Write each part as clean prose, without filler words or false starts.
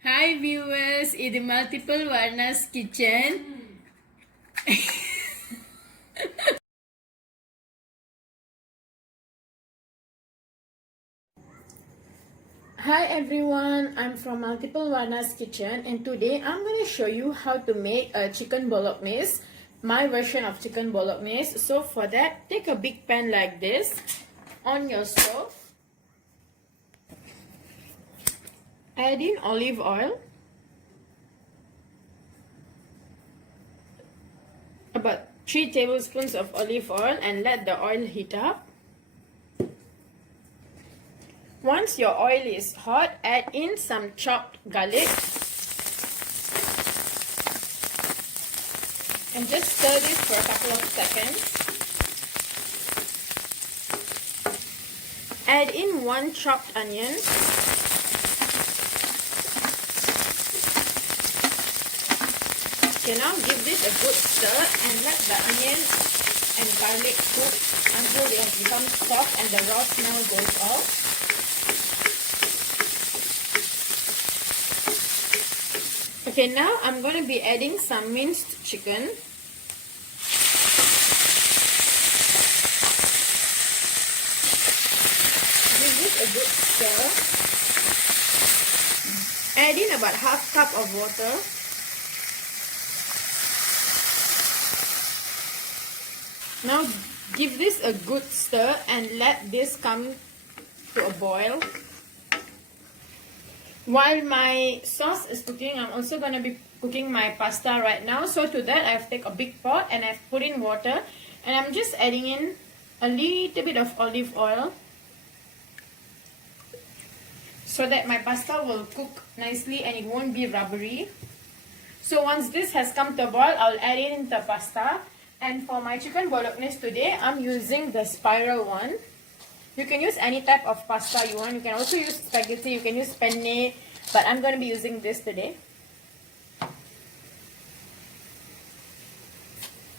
Hi viewers, ఇది Multiplewarnas kitchen. Hi everyone, I'm from Multiplewarnas kitchen and today I'm going to show you how to make a chicken bolognese, my version of chicken bolognese. So for that, take a big pan like this on your stove. Add in olive oil. About 3 tablespoons of olive oil and let the oil heat up. Once your oil is hot, add in some chopped garlic and just stir this for a couple of seconds. Add in 1 chopped onion. Okay, now give this a good stir and let the onion and garlic cook until they have become soft and the raw smell goes off. Okay, now I'm going to be adding some minced chicken. Give this a good stir. Add in about half cup of water. Now give this a good stir and let this come to a boil. While my sauce is cooking, I'm also going to be cooking my pasta right now. So to that, I've taken a big pot and I've put in water. And I'm just adding in a little bit of olive oil so that my pasta will cook nicely and it won't be rubbery. So once this has come to a boil, I'll add in the pasta. And for my chicken bolognese today, I'm using the spiral one. You can use any type of pasta you want. You can also use spaghetti, you can use penne, but I'm going to be using this today.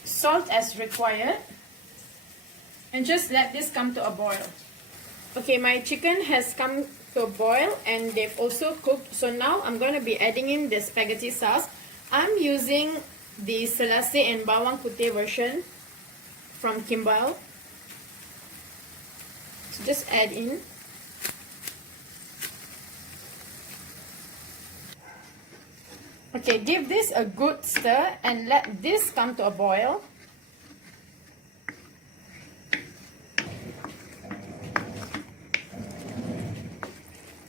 Salt as required. And just let this come to a boil. Okay, my chicken has come to a boil and they've also cooked. So now I'm going to be adding in the spaghetti sauce. I'm using the selassie and bawang putih version from Kimball. So just add in. Okay, give this a good stir and let this come to a boil.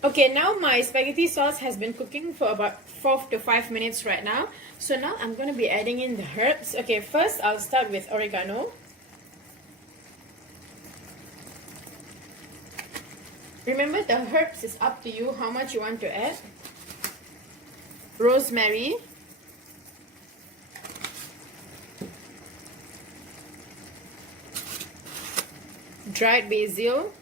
Okay, now my spaghetti sauce has been cooking for about 4 to 5 minutes right now. So now I'm going to be adding in the herbs. Okay, first I'll start with oregano. Remember, the herbs is up to you how much you want to add. Rosemary. Dried basil.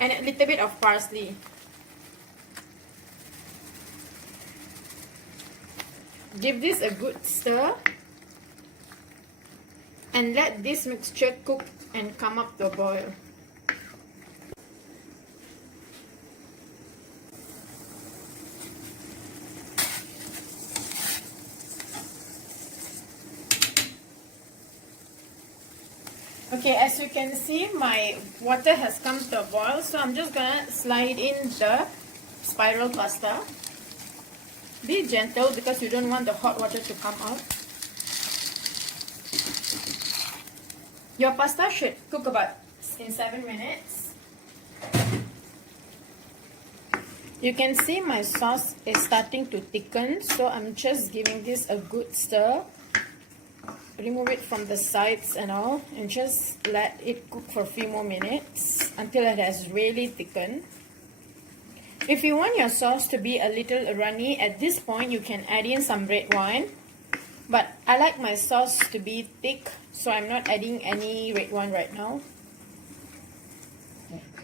And a little bit of parsley. Give this a good stir and let this mixture cook and come up to a boil. Okay, as you can see, my water has come to a boil, so I'm just gonna slide in the spiral pasta. Be gentle because you don't want the hot water to come out. Your pasta should cook about in 7 minutes. You can see my sauce is starting to thicken, so I'm just giving this a good stir. Remove it from the sides and all, and just let it cook for a few more minutes until it has really thickened. If you want your sauce to be a little runny, at this point you can add in some red wine. But I like my sauce to be thick, so I'm not adding any red wine right now.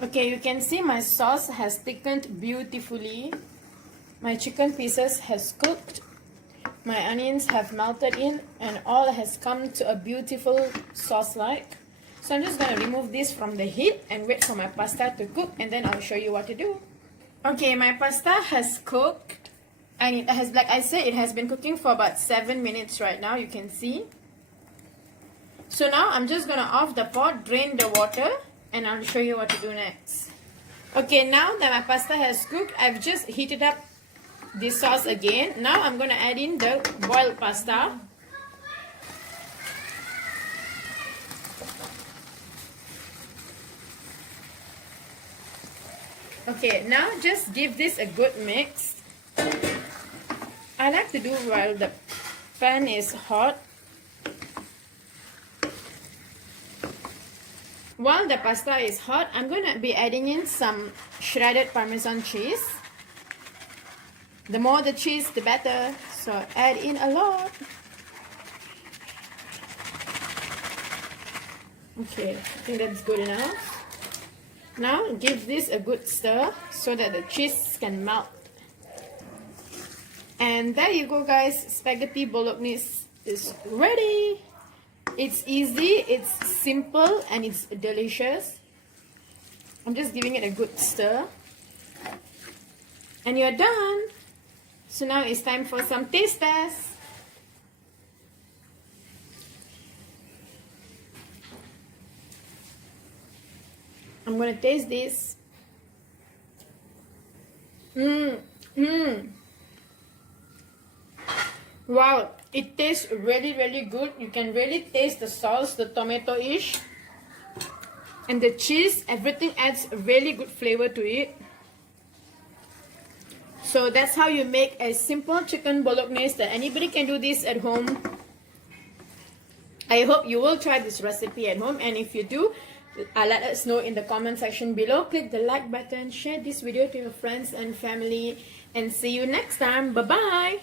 Okay, you can see my sauce has thickened beautifully. My chicken pieces has cooked. My onions have melted in and all has come to a beautiful sauce-like. So I'm just going to remove this from the heat and wait for my pasta to cook, and then I'll show you what to do. Okay, my pasta has cooked, and it has, like I said, it has been cooking for about 7 minutes right now, you can see. So now I'm just going to off the pot, drain the water, and I'll show you what to do next. Okay, now that my pasta has cooked, I've just heated up this sauce again. Now I'm going to add in the boiled pasta. Okay, now just give this a good mix. I like to do while the pan is hot. While the pasta is hot, I'm going to be adding in some shredded Parmesan cheese. The more the cheese, the better. So add in a lot. Okay, I think that's good enough. Now give this a good stir so that the cheese can melt. And there you go, guys. Spaghetti Bolognese is ready. It's easy, it's simple, and it's delicious. I'm just giving it a good stir. And you're done. So now it's time for some taste test. I'm gonna taste this. Wow, it tastes really good. You can really taste the sauce, the tomato-ish, and the cheese. Everything adds really good flavor to it. So that's how you make a simple chicken bolognese that anybody can do this at home. I hope you will try this recipe at home, and if you do, let us know in the comment section below. Click the like button, share this video to your friends and family, and see you next time. Bye bye.